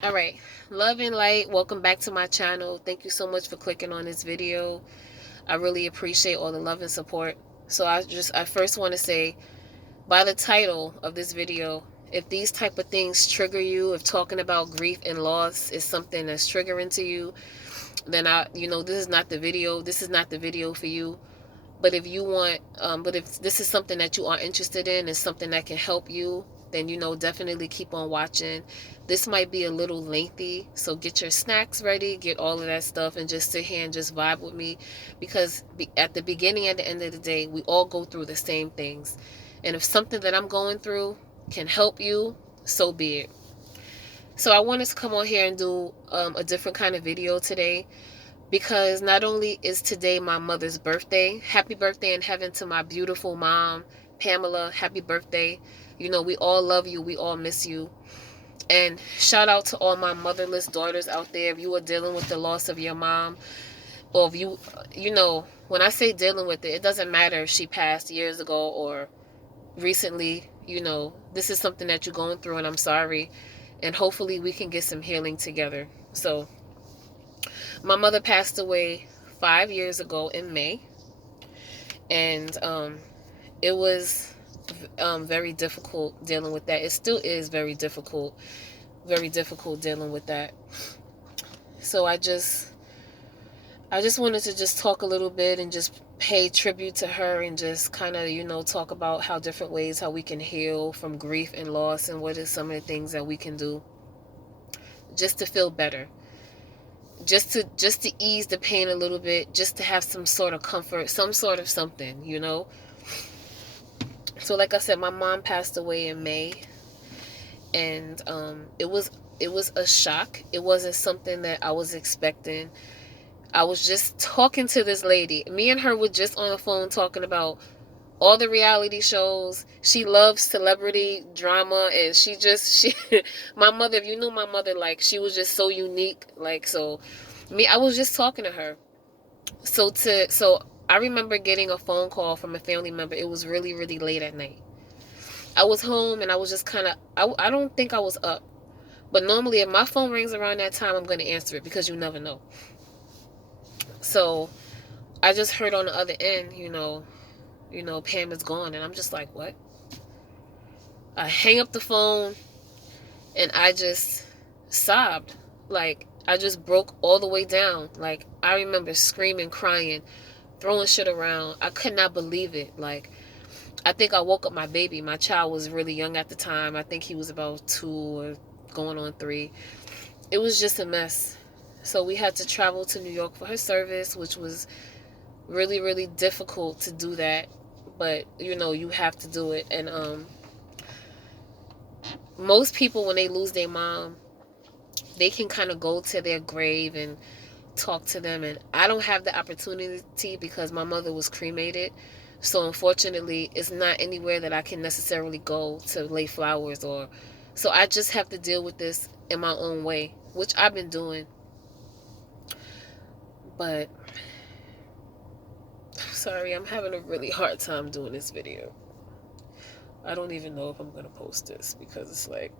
All right, love and light, welcome back to my channel. Thank you so much for clicking on this video. I really appreciate all the love and support. So I first want to say, by the title of this video, if these type of things trigger you, if talking about grief and loss is something that's triggering to you, then this is not the video. This is not the video for you. But if you want, but if this is something that you are interested in and something that can help you, then definitely keep on watching. This might be a little lengthy, so get your snacks ready, get all of that stuff, and just sit here and just vibe with me, because at the beginning and the end of the day, we all go through the same things. And if something that I'm going through can help you, so be it. So I wanted to come on here and do a different kind of video today, because not only is today my mother's birthday, happy birthday in heaven to my beautiful mom, Pamela, happy birthday. We all love you, we all miss you. And shout out to all my motherless daughters out there. If you are dealing with the loss of your mom, or if when I say dealing with it, it doesn't matter if she passed years ago or recently. This is something that you're going through, and I'm sorry. And hopefully we can get some healing together. So my mother passed away 5 years ago in May, and it was very difficult dealing with that. It still is very difficult dealing with that. So I just wanted to just talk a little bit and just pay tribute to her, and just kind of talk about how different ways how we can heal from grief and loss, and what is some of the things that we can do just to feel better, just to ease the pain a little bit, just to have some sort of comfort, some sort of something. So like I said, my mom passed away in May, and it was a shock. It wasn't something that I was expecting. I was just talking to this lady. Me and her were just on the phone talking about all the reality shows. She loves celebrity drama, and she my mother, if you knew my mother, like, she was just so unique. I was just talking to her. So I remember getting a phone call from a family member. It was really, really late at night. I was home, and I was just kind of, I don't think I was up. But normally if my phone rings around that time, I'm going to answer it, because you never know. So I just heard on the other end, Pam is gone. And I'm just like, what? I hang up the phone, and I just sobbed. Like, I just broke all the way down. Like, I remember screaming, crying, throwing shit around. I could not believe it. Like, I think I woke up my baby. My child was really young at the time. I think he was about 2 or going on 3. It was just a mess. So we had to travel to New York for her service, which was really, really difficult to do that. But, you have to do it. And most people, when they lose their mom, they can kind of go to their grave and talk to them. And I don't have the opportunity, because my mother was cremated. So unfortunately, it's not anywhere that I can necessarily go to lay flowers, so I just have to deal with this in my own way, which I've been doing. But sorry, I'm having a really hard time doing this video. I don't even know if I'm going to post this, because it's like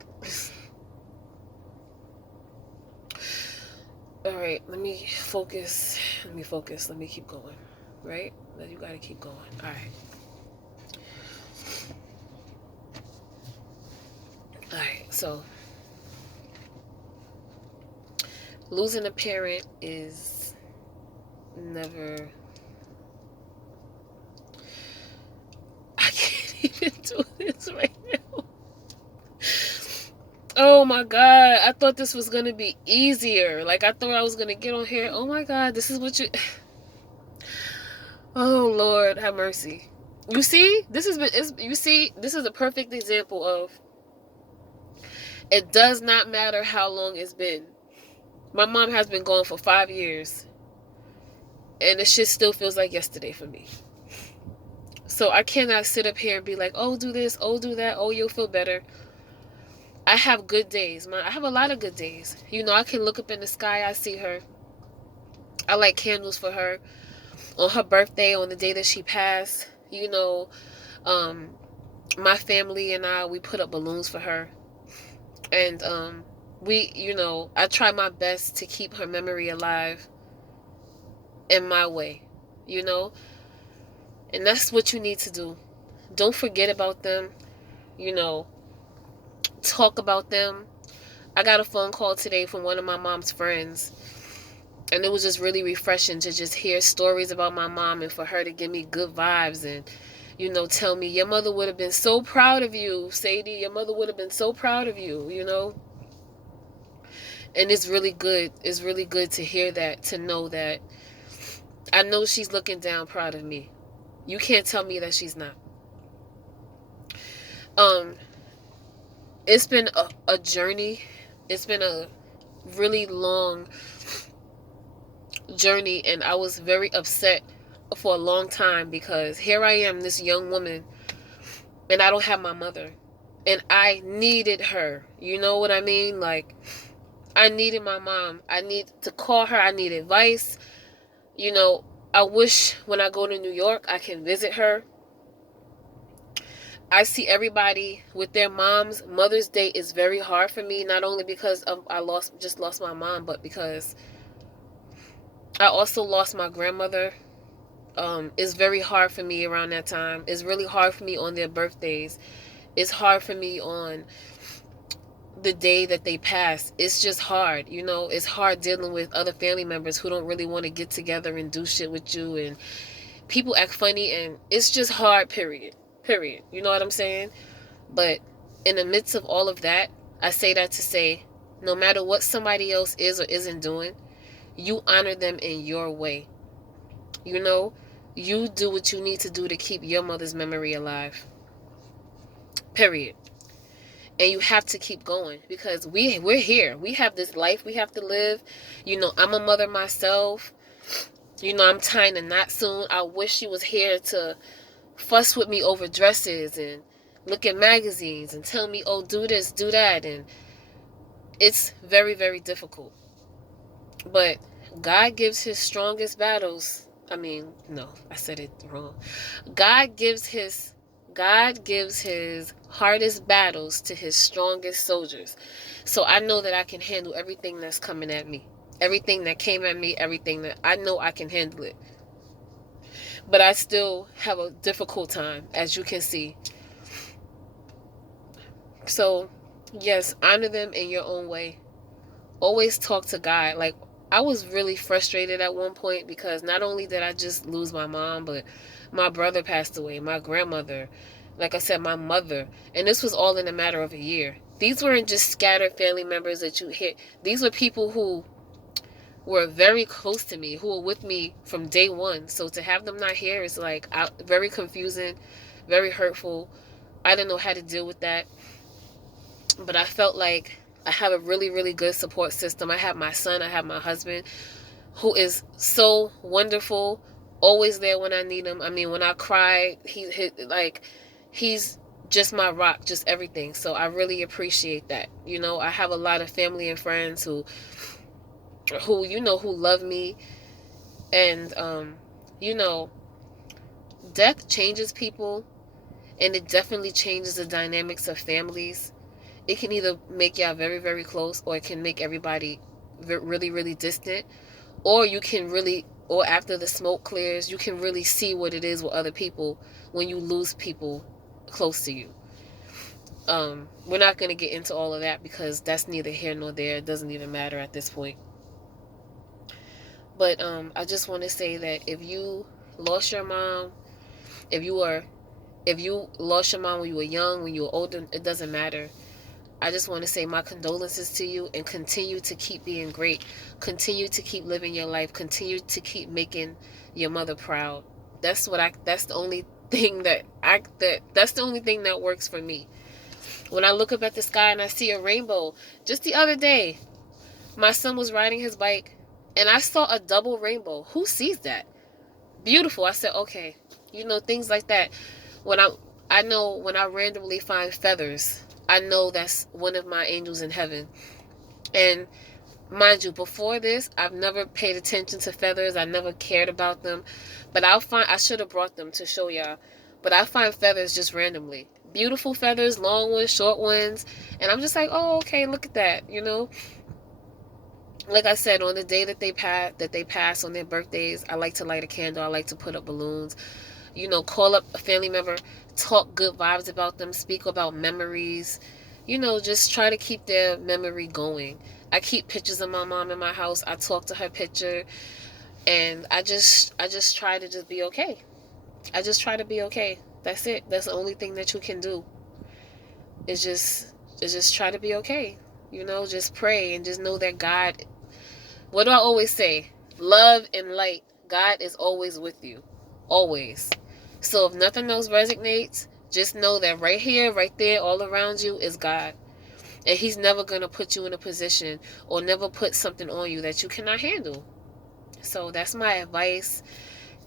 all right, let me focus. Let me keep going. Right? You got to keep going. All right. Alright, so losing a parent is never... I can't even do this right now. Oh my God, I thought this was going to be easier. Like, I thought I was going to get on here. Oh my God, this is what you... Oh Lord, have mercy. You see, this is a perfect example of, it does not matter how long it's been. My mom has been gone for 5 years, and the shit still feels like yesterday for me. So I cannot sit up here and be like, oh, do this, oh, do that, oh, you'll feel better. I have good days. I have a lot of good days. I can look up in the sky, I see her. I light candles for her. On her birthday, on the day that she passed, my family and I, we put up balloons for her. And I try my best to keep her memory alive in my way, you know? And that's what you need to do. Don't forget about them, you know, talk about them. I got a phone call today from one of my mom's friends, and it was just really refreshing to just hear stories about my mom and for her to give me good vibes and, tell me, your mother would have been so proud of you, Sadie. Your mother would have been so proud of you, And it's really good. It's really good to hear that, to know that I know she's looking down proud of me. You can't tell me that she's not. Um, it's been a journey. It's been a really long journey, and I was very upset for a long time because here I am, this young woman, and I don't have my mother. And I needed her. You know what I mean? Like, I needed my mom. I need to call her. I need advice. I wish when I go to New York, I can visit her. I see everybody with their moms. Mother's Day is very hard for me, not only because I just lost my mom, but because I also lost my grandmother. It's very hard for me around that time. It's really hard for me on their birthdays. It's hard for me on the day that they pass. It's just hard, It's hard dealing with other family members who don't really want to get together and do shit with you, and people act funny, and it's just hard, period. You know what I'm saying? But in the midst of all of that, I say that to say, no matter what somebody else is or isn't doing, you honor them in your way. You do what you need to do to keep your mother's memory alive. Period. And you have to keep going because we're here. We have this life we have to live. I'm a mother myself. I'm tying a knot soon. I wish she was here to fuss with me over dresses and look at magazines and tell me, oh, do this, do that. And it's very, very difficult. But God gives his strongest battles. No, I said it wrong. God gives his hardest battles to his strongest soldiers. So I know that I can handle everything that's coming at me. Everything that came at me, everything that I know I can handle it. But I still have a difficult time, as you can see. So, yes, honor them in your own way. Always talk to God. Like, I was really frustrated at one point because not only did I just lose my mom, but my brother passed away, my grandmother, like I said, my mother. And this was all in a matter of a year. These weren't just scattered family members that you hit. These were people who were very close to me, who were with me from day one. So to have them not here is like very confusing, very hurtful. I didn't know how to deal with that. But I felt like I have a really, really good support system. I have my son, I have my husband, who is so wonderful, always there when I need him. When I cry, he's just my rock, just everything. So I really appreciate that. I have a lot of family and friends who love me. And, death changes people, and it definitely changes the dynamics of families. It can either make y'all very, very close, or it can make everybody really, really distant. Or or after the smoke clears, you can really see what it is with other people when you lose people close to you. We're not going to get into all of that because that's neither here nor there. It doesn't even matter at this point. But I just want to say that if you lost your mom, if you lost your mom when you were young, when you were older, it doesn't matter. I just want to say my condolences to you, and continue to keep being great. Continue to keep living your life. Continue to keep making your mother proud. That's the only thing that's the only thing that works for me. When I look up at the sky and I see a rainbow, just the other day, my son was riding his bike and I saw a double rainbow. Who sees that? Beautiful. I said, okay, things like that. I know when I randomly find feathers, I know that's one of my angels in heaven. And mind you, before this, I've never paid attention to feathers. I never cared about them. But I should have brought them to show y'all. But I find feathers just randomly. beautiful feathers, long ones, short ones. And I'm just like, oh, okay, look at that, you know. Like I said, on the day that they pass on their birthdays, I like to light a candle. I like to put up balloons. You know, call up a family member, talk good vibes about them, speak about memories. You know, just try to keep their memory going. I keep pictures of my mom in my house. I talk to her picture, and I just try to just be okay. I just try to be okay. That's it. That's the only thing that you can do. Is just try to be okay. You know, just pray and just know that God, what do I always say? Love and light. God is always with you. Always. So if nothing else resonates, just know that right here, right there, all around you is God. And He's never going to put you in a position or never put something on you that you cannot handle. So that's my advice.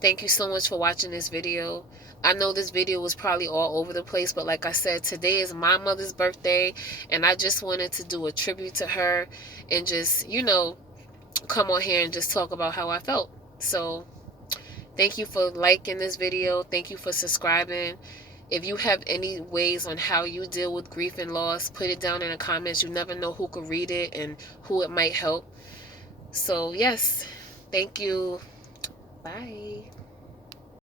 Thank you so much for watching this video. I know this video was probably all over the place, but like I said, today is my mother's birthday, and I just wanted to do a tribute to her and just, you know, come on here and just talk about how I felt. So thank you for liking this video. Thank you for subscribing. If you have any ways on how you deal with grief and loss, put it down in the comments. You never know who could read it and who it might help. So yes, thank you. Bye.